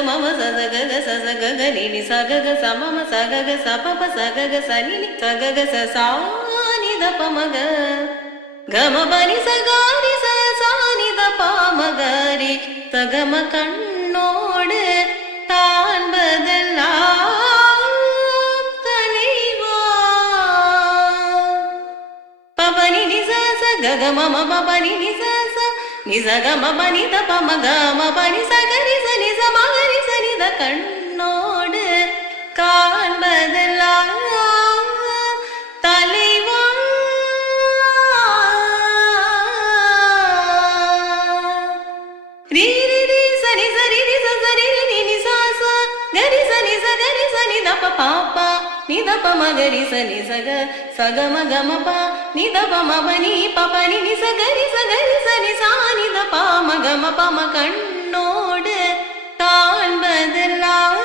மம சசக சசக நினி சகக சமம சகக சபப சகக சனினி சகக சசானித பமக கம பனி சகாரி சசானித பாமகரி சகம கண்ணோடு காண்பதெல்லாம் தலைவா பபனி நிசச ககமம பபனி நிசச நிசகம பனி தபம கம பனி சகரி சனி சமகரி சனித கண்ணோடு காண்பதெல்லாம் தலைவா ரி ரி ரி சனி சரி ரி சரி ரி நி சாச கரி சனி சகரி சனி தப பாப்பா நி தப மகரி சனி சக சகம கம பா நி தப மபனி பபனி நி சகரி சனி சானி தப மகம பம கண்ணோடு காண்பதெல்லாம்